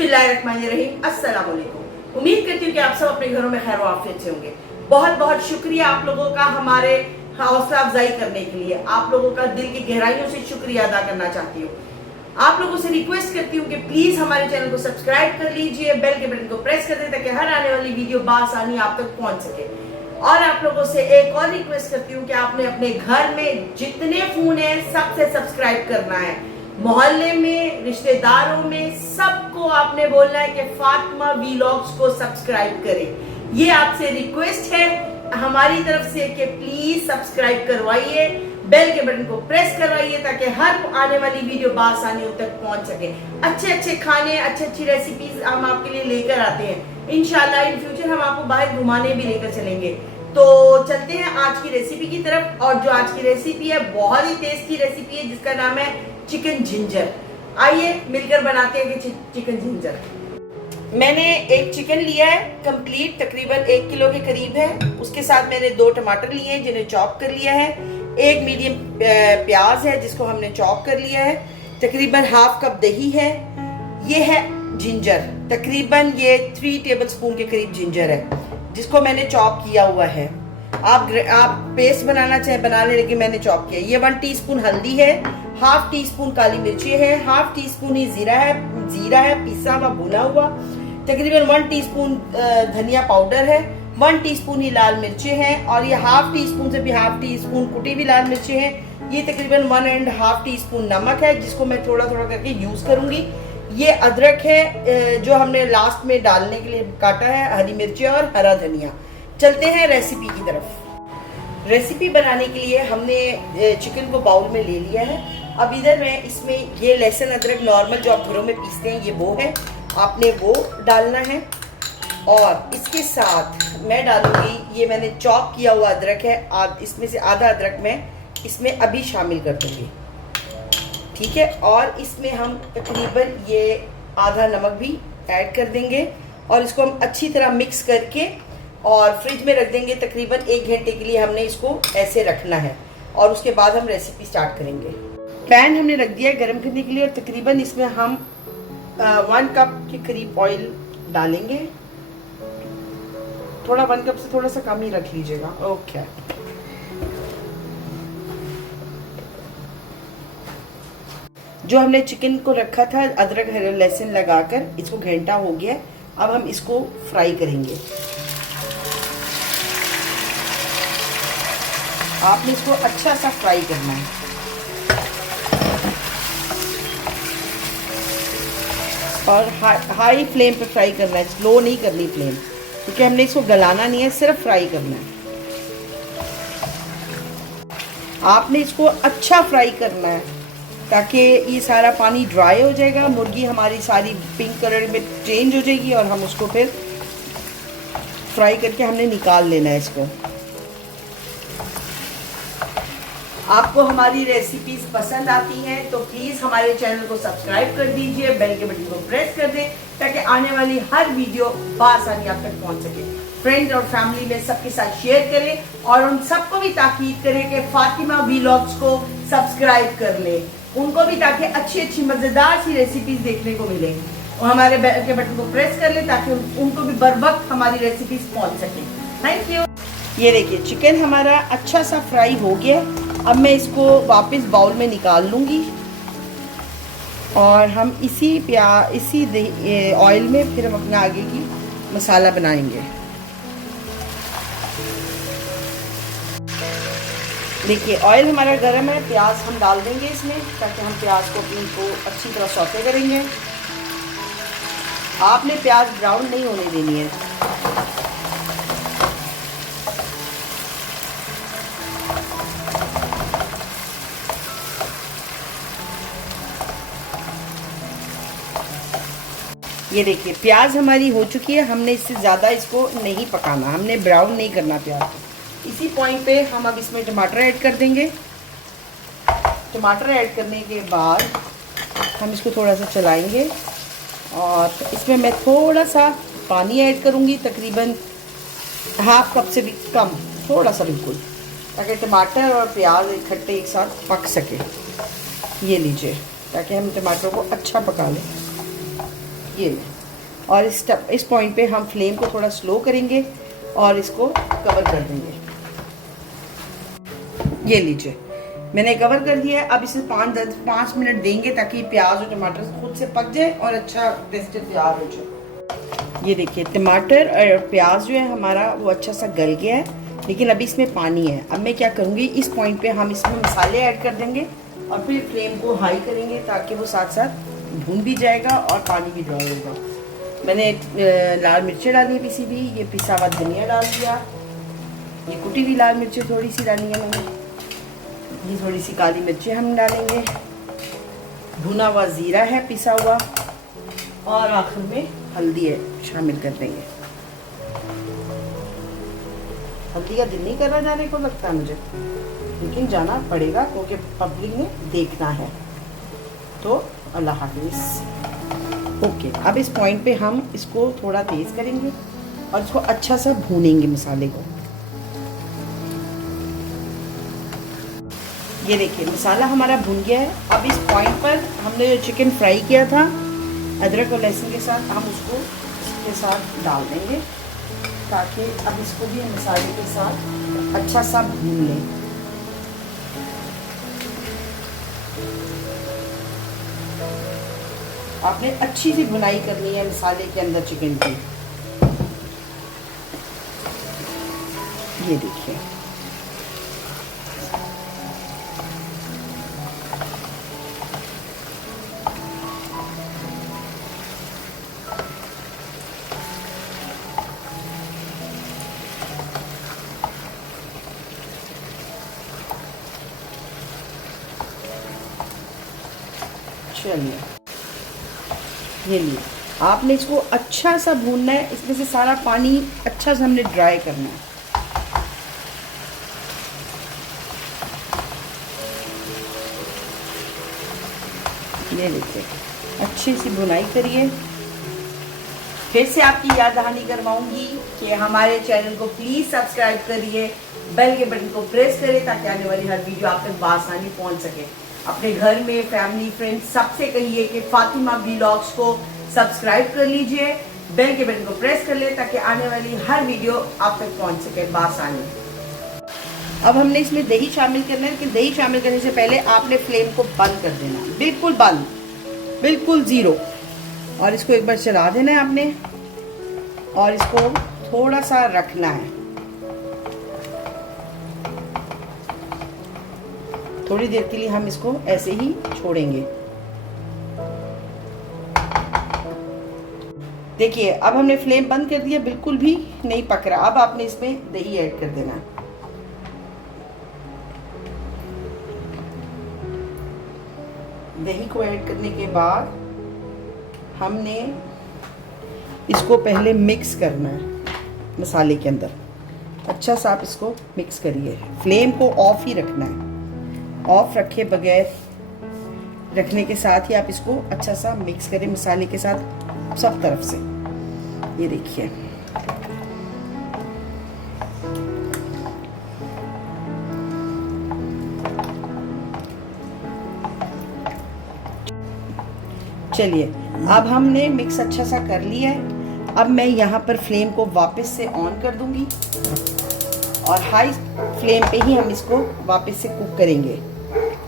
बिस्मिल्लाहिर्रहमानिर्रहीम, अस्सलाम वालेकुम। उम्मीद करती हूँ कि आप सब अपने घरों में खैर आफियत से होंगे। बहुत बहुत शुक्रिया आप लोगों का हमारे हौसला अफजाई करने के लिए। आप लोगों का दिल की गहराइयों से शुक्रिया अदा करना चाहती हूँ। आप लोगों से रिक्वेस्ट करती हूँ कि प्लीज हमारे चैनल को सब्सक्राइब कर लीजिए, बेल के बटन को प्रेस कर दें ताकि हर आने वाली वीडियो बासानी आप तक पहुंच सके। और आप लोगों से एक और रिक्वेस्ट करती हूँ कि आपने अपने घर में जितने फोन है सबसे सब्सक्राइब करना है। मोहल्ले में, रिश्तेदारों में, सबको आपने बोलना है कि फातिमा वीलॉग्स को सब्सक्राइब करें। ये आपसे रिक्वेस्ट है हमारी तरफ से कि प्लीज सब्सक्राइब करवाइए, बेल के बटन को प्रेस करवाइए ताकि हर आने वाली वीडियो बासानी तक पहुंच सके। अच्छे अच्छे खाने, अच्छी अच्छी रेसिपीज हम आपके लिए लेकर आते हैं। इंशाल्लाह इन फ्यूचर हम आपको बाहर घुमाने भी लेकर चलेंगे। तो चलते हैं आज की रेसिपी की तरफ। और जो आज की रेसिपी है बहुत ही टेस्टी रेसिपी है जिसका नाम है चिकन जिंजर। आइए मिलकर बनाते हैं कि चिकन जिंजर। मैंने एक चिकन लिया है कंप्लीट, तकरीबन 1 किलो के करीब है। उसके साथ मैंने 2 टमाटर लिए हैं जिन्हें चॉप कर लिया है। एक मीडियम प्याज है जिसको हमने चॉप कर लिया है। तकरीबन हाफ कप दही है। ये है जिंजर, तकरीबन ये 3 टेबलस्पून के करीब जिंजर है जिसको मैंने चॉप किया हुआ है। आप पेस्ट बनाना चाहे बना ले, लेकिन मैंने चॉप किया। ये 1 टीस्पून हल्दी है, हाफ टी स्पून काली मिर्ची है, हाफ टी स्पून ही जीरा है पिसा हुआ भुना हुआ। तकरीबन 1 टीस्पून धनिया पाउडर है, 1 टीस्पून ही लाल मिर्ची है और ये हाफ टी स्पून से भी हाफ टी स्पून कुटी हुई लाल मिर्ची है। ये तकरीबन 1.5 टीस्पून नमक है जिसको मैं थोड़ा थोड़ा करके यूज करूंगी। ये अदरक है जो हमने लास्ट में डालने के लिए काटा है, हरी मिर्ची और हरा धनिया। चलते हैं रेसिपी की तरफ। रेसिपी बनाने के लिए हमने चिकन को बाउल में ले लिया है। अब इधर मैं इसमें ये लहसुन अदरक नॉर्मल जो आप घरों में पीसते हैं ये वो है, आपने वो डालना है। और इसके साथ मैं डालूंगी, ये मैंने चॉप किया हुआ अदरक है, इसमें से आधा अदरक मैं इसमें अभी शामिल कर दूंगी, ठीक है। और इसमें हम तकरीबन ये आधा नमक भी ऐड कर देंगे और इसको हम अच्छी तरह मिक्स करके और फ्रिज में रख देंगे। तकरीबन 1 घंटे के लिए हमने इसको ऐसे रखना है और उसके बाद हम रेसिपी स्टार्ट करेंगे। पैन हमने रख दिया है गर्म करने के लिए और तकरीबन इसमें हम 1 कप के करीब ऑयल डालेंगे। थोड़ा 1 कप से थोड़ा सा कम ही रख लीजिएगा, ओके। जो हमने चिकन को रखा था अदरक लहसुन लगाकर, इसको घंटा हो गया। अब हम इसको फ्राई करेंगे। आपने इसको अच्छा सा फ्राई करना है और हाई फ्लेम पे फ्राई करना है, स्लो नहीं करनी फ्लेम, क्योंकि हमने इसको गलाना नहीं है, सिर्फ फ्राई करना है। आपने इसको अच्छा फ्राई करना है ताकि ये सारा पानी ड्राई हो जाएगा, मुर्गी हमारी सारी पिंक कलर में चेंज हो जाएगी और हम उसको फिर फ्राई करके हमने निकाल लेना है इसको। आपको हमारी रेसिपीज पसंद आती हैं तो प्लीज हमारे चैनल को सब्सक्राइब कर दीजिए, बेल के बटन को प्रेस कर दें ताकि आने वाली हर वीडियो बासानी आप तक पहुंच सके। फ्रेंड्स और फैमिली में सबके साथ शेयर करें और उन सबको भी ताकीद करें कि फातिमा वीलॉग्स को सब्सक्राइब कर लें उनको भी, ताकि अच्छी अच्छी मजेदार सी रेसिपीज देखने को मिले। और हमारे बेल के बटन को प्रेस कर लें ताकि उनको भी बर वक्त हमारी रेसिपीज पहुंच सके। Thank you. ये देखिए चिकन हमारा अच्छा सा फ्राई हो गया। अब मैं इसको वापस बाउल में निकाल लूँगी और हम इसी ऑयल में फिर हम अपने आगे की मसाला बनाएंगे। देखिए ऑयल हमारा गर्म है, प्याज हम डाल देंगे इसमें ताकि हम प्याज को अच्छी तरह सौते करेंगे। आपने प्याज ब्राउन नहीं होने देनी है। ये देखिए प्याज हमारी हो चुकी है। हमने इससे ज़्यादा इसको नहीं पकाना, हमने ब्राउन नहीं करना प्याज। इसी पॉइंट पे हम अब इसमें टमाटर ऐड कर देंगे। टमाटर ऐड करने के बाद हम इसको थोड़ा सा चलाएंगे और इसमें मैं थोड़ा सा पानी ऐड करूँगी, तकरीबन हाफ कप से भी कम, थोड़ा सा बिल्कुल, ताकि टमाटर और प्याज इकट्ठे एक साथ पक सके। ये लीजिए, ताकि हम टमाटर को अच्छा पका लें। ये ले। और इस पॉइंट पे हम फ्लेम को थोड़ा स्लो करेंगे और इसको कवर कर देंगे। ये लीजिए, मैंने कवर कर दिया है। अब इसे 5 मिनट देंगे ताकि प्याज और टमाटर खुद से पक जाए और अच्छा टेस्टेड तैयार हो जाए। ये देखिए, टमाटर और प्याज जो है हमारा वो अच्छा सा गल गया है, लेकिन अभी इसमें पानी है। अब मैं क्या करूँगी, इस पॉइंट पे हम इसमें मसाले ऐड कर देंगे और फिर फ्लेम को हाई करेंगे ताकि वो साथ साथ भून भी जाएगा और पानी भी ड्रॉ होगा। मैंने लाल मिर्चें डाली पिसी हुई, ये पिसा हुआ धनिया डाल दिया, ये कुटी हुई लाल मिर्चें थोड़ी सी डाली है मैंने, ये थोड़ी सी काली मिर्चें हम डालेंगे, भुना हुआ ज़ीरा है पिसा हुआ, और आखिर में हल्दी है शामिल कर देंगे। हल्दी का दिल नहीं कर रहा जाने को लगता है मुझे, लेकिन जाना पड़ेगा क्योंकि पब्लिक ने देखना है। तो अल्लाह हाफिज़। ओके, अब इस पॉइंट पे हम इसको थोड़ा तेज़ करेंगे और इसको अच्छा सा भूनेंगे मसाले को। ये देखिए, मसाला हमारा भुन गया है। अब इस पॉइंट पर हमने जो चिकन फ्राई किया था अदरक और लहसुन के साथ, हम उसको इसके साथ डाल देंगे ताकि अब इसको भी मसाले के साथ अच्छा सा भून लें। आपने अच्छी सी भुनाई करनी है मसाले के अंदर चिकन की। ये देखिए, चलिए ये लिए, आपने इसको अच्छा सा भूनना है, इसमें से सारा पानी अच्छा सा हमने ड्राई करना है। ये देखिए, अच्छी सी भुनाई करिए। फिर से आपकी याद दहानी करवाऊंगी कि हमारे चैनल को प्लीज़ सब्सक्राइब करिए, बेल के बटन को प्रेस करें ताकि आने वाली हर वीडियो आप तक बआसानी पहुंच सके। अपने घर में फैमिली फ्रेंड्स सबसे कहिए कि फातिमा व्लॉग्स को सब्सक्राइब कर लीजिए, बेल के बटन को प्रेस कर ले ताकि आने वाली हर वीडियो आप तक पहुंच सके बआसानी। अब हमने इसमें दही शामिल करना है, लेकिन दही शामिल करने से पहले आपने फ्लेम को बंद कर देना, बिल्कुल बंद, बिल्कुल ज़ीरो। और इसको एक बार चला देना है आपने और इसको थोड़ा सा रखना है। थोड़ी देर के लिए हम इसको ऐसे ही छोड़ेंगे। देखिए, अब हमने फ्लेम बंद कर दिया, बिल्कुल भी नहीं पक रहा। अब आपने इसमें दही ऐड कर देना है। दही को ऐड करने के बाद हमने इसको पहले मिक्स करना है मसाले के अंदर। अच्छा सा आप इसको मिक्स करिए। फ्लेम को ऑफ ही रखना है, ऑफ रखे बगैर रखने के साथ ही आप इसको अच्छा सा मिक्स करें मसाले के साथ सब तरफ से। ये देखिए, चलिए अब हमने मिक्स अच्छा सा कर लिया है। अब मैं यहाँ पर फ्लेम को वापस से ऑन कर दूंगी और हाई फ्लेम पे ही हम इसको वापस से कुक करेंगे।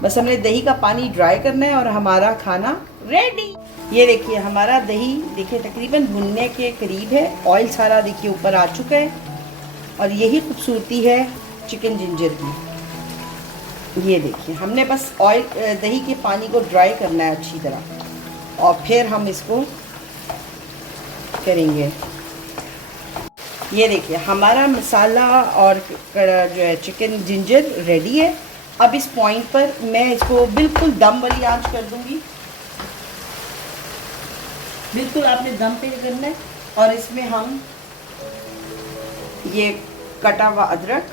बस हमने दही का पानी ड्राई करना है और हमारा खाना रेडी। ये देखिए, हमारा दही देखिए तकरीबन भुनने के करीब है। ऑयल सारा देखिए ऊपर आ चुका है और यही खूबसूरती है चिकन जिंजर की। ये देखिए, हमने बस दही के पानी को ड्राई करना है अच्छी तरह और फिर हम इसको करेंगे। ये देखिए, हमारा मसाला और जो है चिकन जिंजर रेडी है। अब इस पॉइंट पर मैं इसको बिल्कुल दम वाली आंच कर दूंगी। बिल्कुल आपने दम पे करना है और इसमें हम ये कटा हुआ अदरक,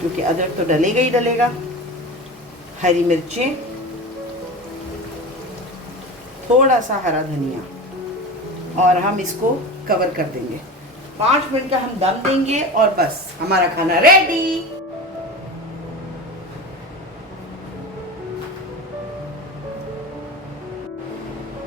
क्योंकि अदरक तो डलेगा ही डलेगा, हरी मिर्चें, थोड़ा सा हरा धनिया और हम इसको कवर कर देंगे। 5 मिनट का हम दम देंगे और बस हमारा खाना रेडी।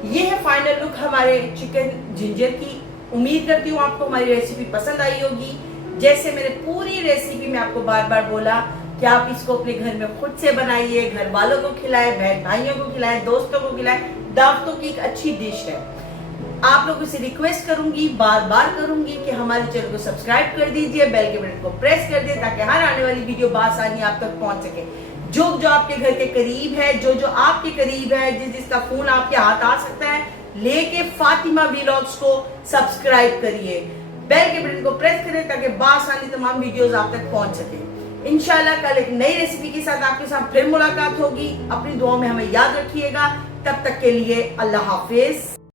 ये है फाइनल फाइनल लुक हमारे चिकन जिंजर की। उम्मीद करती हूँ आपको हमारी रेसिपी पसंद आई होगी। जैसे मैंने पूरी रेसिपी में आपको बार बार बोला कि आप इसको अपने घर में खुद से बनाइए, घर वालों को खिलाएं, बहन भाइयों को खिलाएं, दोस्तों को खिलाएं। दावतों की एक अच्छी डिश है। आप लोगों से रिक्वेस्ट करूंगी, बार बार करूंगी कि हमारे चैनल को सब्सक्राइब कर दीजिए, बेल के बटन को प्रेस कर दीजिए ताकि हर आने वाली वीडियो बआसानी आप तक पहुंच सके। जो जो आपके घर के करीब है, जो जो आपके करीब है, जिसका फोन आपके हाथ आ सकता है, लेके फातिमा व्लॉग्स को सब्सक्राइब करिए, बेल के बटन को प्रेस करें ताकि बआसानी तमाम वीडियोस आप तक पहुंच सके। इंशाल्लाह कल एक नई रेसिपी के साथ आपके साथ फिर मुलाकात होगी। अपनी दुआओं में हमें याद रखिएगा। तब तक के लिए अल्लाह हाफिज।